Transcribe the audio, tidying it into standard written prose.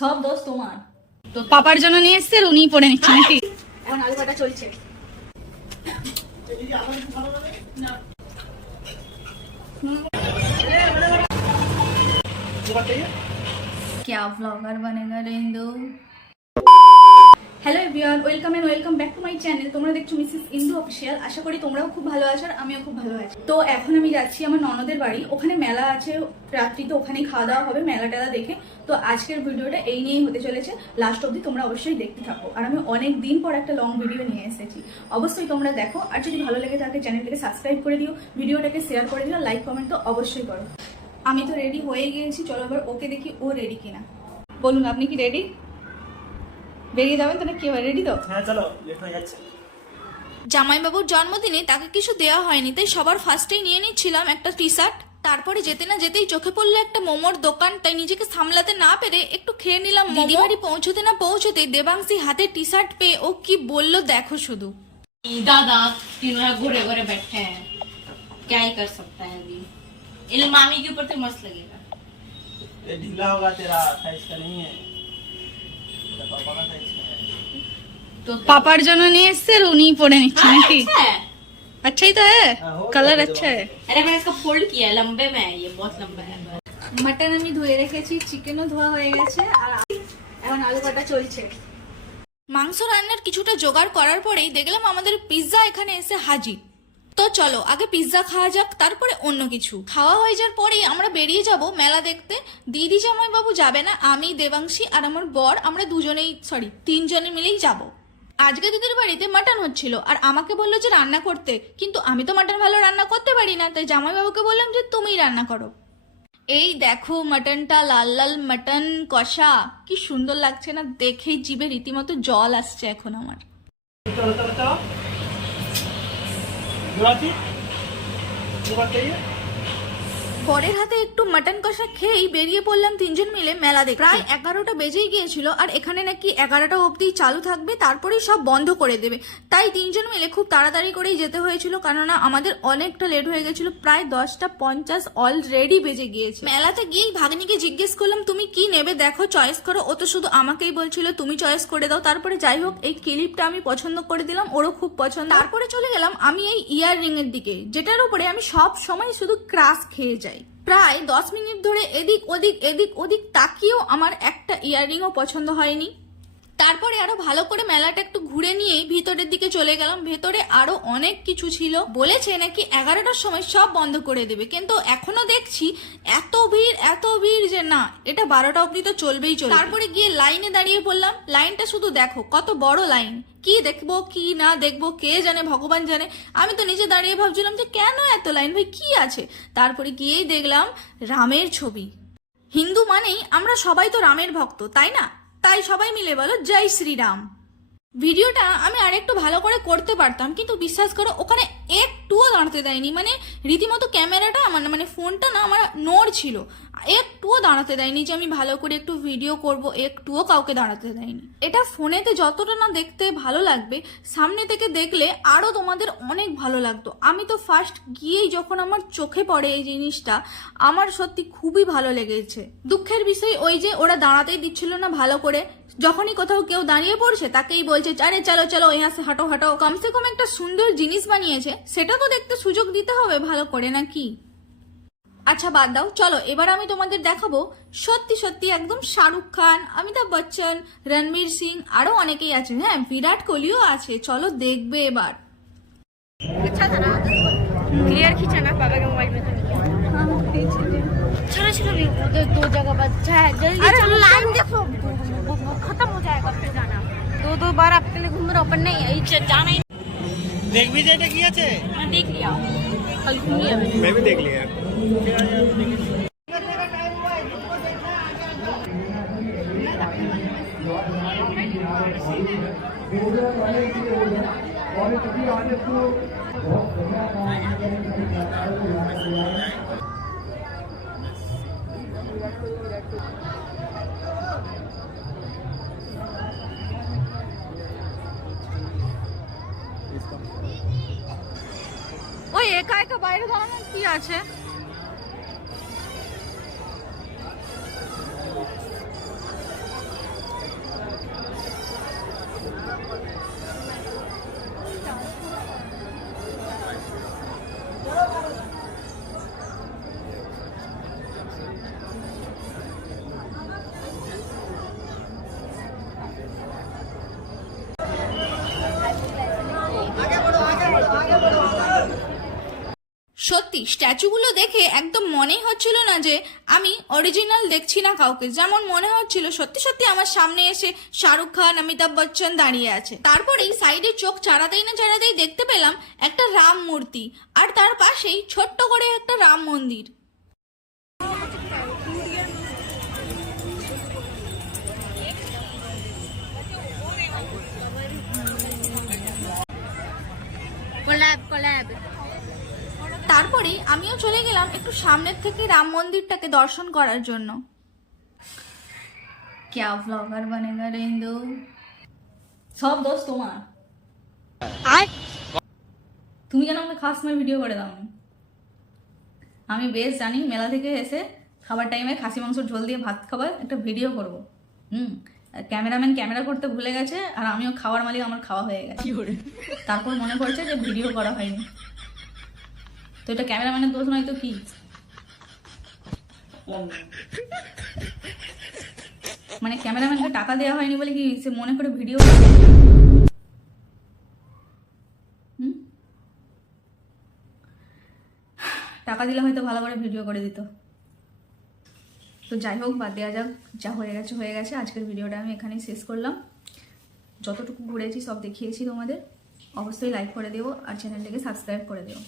সব দোষ তোমার। তো পাপার জন্য নিয়ে এসছে আর উনিই পড়ে নিচ্ছে নাকি? এখন আলু কাটা চলছে। क्या व्लॉगर बनेगा रेंदू। Hello everyone, welcome and welcome back to my channel. তোমরা দেখছো মিসেস ইন্দু অফিসিয়াল। আশা করি তোমরাও খুব ভালো আছো আর আমিও খুব ভালো আছি। তো এখন আমি যাচ্ছি আমার ননদের বাড়ি, ওখানে মেলা আছে রাত্রি, তো ওখানেই খাওয়া দাওয়া হবে মেলা টেলা দেখে। তো আজকের ভিডিওটা এই নিয়েই হতে চলেছে, লাস্ট অবধি তোমরা অবশ্যই দেখতে থাকো। আর আমি অনেক দিন পর একটা লং ভিডিও নিয়ে এসেছি, অবশ্যই তোমরা দেখো। আর যদি ভালো লেগে থাকে চ্যানেলটাকে সাবস্ক্রাইব করে দিও, ভিডিওটাকে শেয়ার করে দিও, লাইক কমেন্ট তো অবশ্যই করো। আমি তো রেডি হয়ে গিয়েছি, চলো এবার ওকে দেখি ও রেডি কিনা। বলুন আপনি কি রেডি? বেরিয়ে যাবেন তো না? কি রেডি তো? হ্যাঁ চলো, লেট হয়ে যাচ্ছে। জামাইবাবুর জন্মদিনে তাকে কিছু দেওয়া হয়নি, তাই সবার ফার্স্টেই নিয়ে নিচ্ছিলাম একটা টি শার্ট। তারপরে যেতে না যেতেই চোখে পড়লো একটা মোমোর দোকান, তাই নিজেকে সামলাতে না পেরে একটু খেয়ে নিলাম। দিদি বাড়ি পৌঁছতে না পৌঁছতেই দেবাংশী হাতে টি শার্ট পেয়ে ও কি বললো দেখো শুধু। दादा तीनों घोड़े घोड़े बैठे हैं, क्या ही कर सकता है अभी। इन मामी के ऊपर तो मस्त लगेगा। ये ढीला होगा तेरा, साइज का नहीं है, तेरा पापा का साइज का है। तो পাপার জন্য নিয়ে এসছে আর উনিই পড়ে নিচ্ছে हाँ, নাকি? अच्छा है। अच्छाई तो है, कलर अच्छा है। अरे मैंने इसको फोल्ड किया है, लंबे में है, ये बहुत लंबा है। মাটন আমি ধুয়ে রেখেছি, চিকেনও ধোয়া হয়ে গেছে, আর এখন আলু কাটা চলছে। মাংস রান্নার কিছুটা জোগাড় করার পরেই দেখলাম আমাদের পিৎজা এখানে এসে হাজির। তো চলো আগে পিৎজা খাওয়া যাক, তারপরে অন্য কিছু। খাওয়া হয়ে যাওয়ার পরেই আমরা বেরিয়ে যাব মেলা দেখতে। দিদি জামাইবাবু যাবে না, আমি, দেবাংশী আর আমার বর, আমরা তিনজনে মিলেই যাব। আজকে দিদির বাড়িতে মাটন হচ্ছিল আর আমাকে বললো যে রান্না করতে, কিন্তু আমি তো মাটন ভালো রান্না করতে পারি না, তাই জামাইবাবুকে বললাম যে তুমিই রান্না করো। এই দেখো মাটনটা, লাল লাল মাটন কষা, কি সুন্দর লাগছে না, দেখেই জিভে রীতিমতো জল আসছে এখন আমার। चलो चलो चलो, गुलाटी गुलाटी चाहिए। পরের হাতে একটু মাটন কষা খেয়েই বেরিয়ে পড়লাম তিনজন মিলে মেলা দেখতে। প্রায় 11টা বেজেই গিয়েছিল আর এখানে নাকি 11টা অবধি চালু থাকবে, তারপরেই সব বন্ধ করে দেবে। তাই তিনজন মিলে খুব তাড়াতাড়ি করেই যেতে হয়েছিল, কেননা আমাদের অনেকটা লেট হয়ে গেছিল। প্রায় 10:50 অলরেডি বেজে গিয়েছে। মেলাতে গিয়েই ভাগ্নিকে জিজ্ঞেস করলাম তুমি কি নেবে, দেখো চয়েস করো। ও তো শুধু আমাকেই বলছিল তুমি চয়েস করে দাও। তারপরে যাই হোক এই ক্লিপটা আমি পছন্দ করে দিলাম, ওরও খুব পছন্দ। তারপরে চলে গেলাম আমি এই ইয়াররিং এর দিকে, যেটার উপরে আমি সব সময় শুধু ক্রাশ খেয়ে যাই। প্রায় 10 মিনিট ধরে এদিক ওদিক তাকিয়েও আমার একটা ইয়াররিংও পছন্দ হয়নি। তারপরে আরো ভালো করে মেলাটা একটু ঘুরে নিয়েই ভিতরের দিকে চলে গেলাম। ভেতরে আরো অনেক কিছু ছিল, বলেছে নাকি 11টার সময় সব বন্ধ করে দেবে, কিন্তু এখনো দেখছি এত ভিড় যে না, এটা 12টা অবধি তো চলবেই চলবে। তারপরে গিয়ে লাইনে দাঁড়িয়ে পড়লাম। লাইনটা শুধু দেখো কত বড় লাইন, কি দেখবো কি না দেখবো কে জানে, ভগবান জানে। আমি তো নিচে দাঁড়িয়ে ভাবছিলাম যে কেন এত লাইন, ভাই কি আছে। তারপরে গিয়েই দেখলাম রামের ছবি। হিন্দু মানেই আমরা সবাই তো রামের ভক্ত, তাই না? তাই সবাই মিলে বলো জয় শ্রীরাম। ভিডিওটা আমি আরেকটু ভালো করে করতে পারতাম, কিন্তু বিশ্বাস করো ওখানে একটুও দাঁড়াতে দেয়নি। মানে রীতিমতো ক্যামেরাটা আমার মানে ফোনটা না আমার নড়ছিল, একটুও দাঁড়াতে দেয়নি যে আমি ভালো করে একটু ভিডিও করব, একটুও কাউকে দাঁড়াতে দেয়নি। এটা ফোনেতে যতটা না দেখতে ভালো লাগবে, সামনে থেকে দেখলে আরো তোমাদের অনেক ভালো লাগতো। আমি তো ফার্স্ট গিয়েই যখন আমার চোখে পড়ে এই জিনিসটা, আমার সত্যি খুবই ভালো লেগেছে। দুঃখের বিষয় ওই যে ওরা দাঁড়াতেই দিচ্ছিল না ভালো করে। যখনই কোথাও কেউ দাঁড়িয়ে পড়ছে তাকেই বলছে আরে চলো চলো यहाँ से हटो हटो। কমসে কম একটা সুন্দর জিনিস বানিয়েছে, সেটা তো দেখতে সুযোগ দিতে হবে ভালো করে, নাকি? আচ্ছা বাদ দাও, চলো এবার আমি তোমাদের দেখাবো সত্যি একদম শাহরুখ খান, অমিতাভ বচ্চন, রণবীর সিং, আরো অনেকেই আছে। হ্যাঁ, বিরাট কোহলিও আছে, চলো দেখবে এবার। अच्छा था ना, क्लियर खींचा ना पापा के मोबाइल में तो नहीं किया। चलो चलो उधर 2 जगह बस है, जल्दी चलो। लाइन देखो खत्म हो जाएगा, फिर जाना 2 बार आपके लिए घूम रहा, पर नहीं जाना ही। देख भी जेटे किया छे, मैं देख लिया, कल घूम लिया मैं भी देख लिया। ওই একা একা বাইরে দাঁড়ানোর কি আছে? সত্যি স্ট্যাচুগুলো দেখে একদম মনেই হচ্ছিল না যে আমি অরিজিনাল দেখছি না কাউকে, যেমন মনে হচ্ছিল সত্যি সত্যি আমার সামনে এসে শাহরুখ খান, অমিতাভ বচ্চন দাঁড়িয়ে আছে। তারপরেই সাইডে চোখ চাড়াতেই না চাড়াতেই দেখতে পেলাম একটা রাম মূর্তি, আর তার পাশেই ছোট্ট করে একটা রাম মন্দির। कोलैब তারপরেই আমিও চলে গেলাম একটু সামনের থেকে রাম মন্দিরটাকে দর্শন করার জন্য। क्या व्लॉगर बनेगा रे इंदु, সব দোষ তোমার। তুমি কেন আমাকে খাওয়ার সময় ভিডিও করে দাও? আমি বেশ জানি মেলা থেকে এসে খাবার টাইমে খাসি মাংস ঝোল দিয়ে ভাত খাবার একটা ভিডিও করব। ক্যামেরাম্যান ক্যামেরা করতে ভুলে গেছে, আর আমিও খাওয়ার মালিক, আমার খাওয়া হয়ে গেছে। তারপর মনে পড়ছে যে ভিডিও করা হয়নি। তো এটা ক্যামেরাম্যানের দোষ নয় তো কি? মানে ক্যামেরাম্যানকে টাকা দেওয়া হয়নি বলে কি সে মনে করে ভিডিও? টাকা দিলে হয়তো ভালো করে ভিডিও করে দিত। তো যাই হোক, বাদ দেওয়া যাক, যা হয়ে গেছে হয়ে গেছে। আজকের ভিডিওটা আমি এখানেই শেষ করলাম। যতটুকু ঘুরেছি সব দেখিয়েছি তোমাদের। অবশ্যই লাইক করে দিও আর চ্যানেলটাকে সাবস্ক্রাইব করে দিও।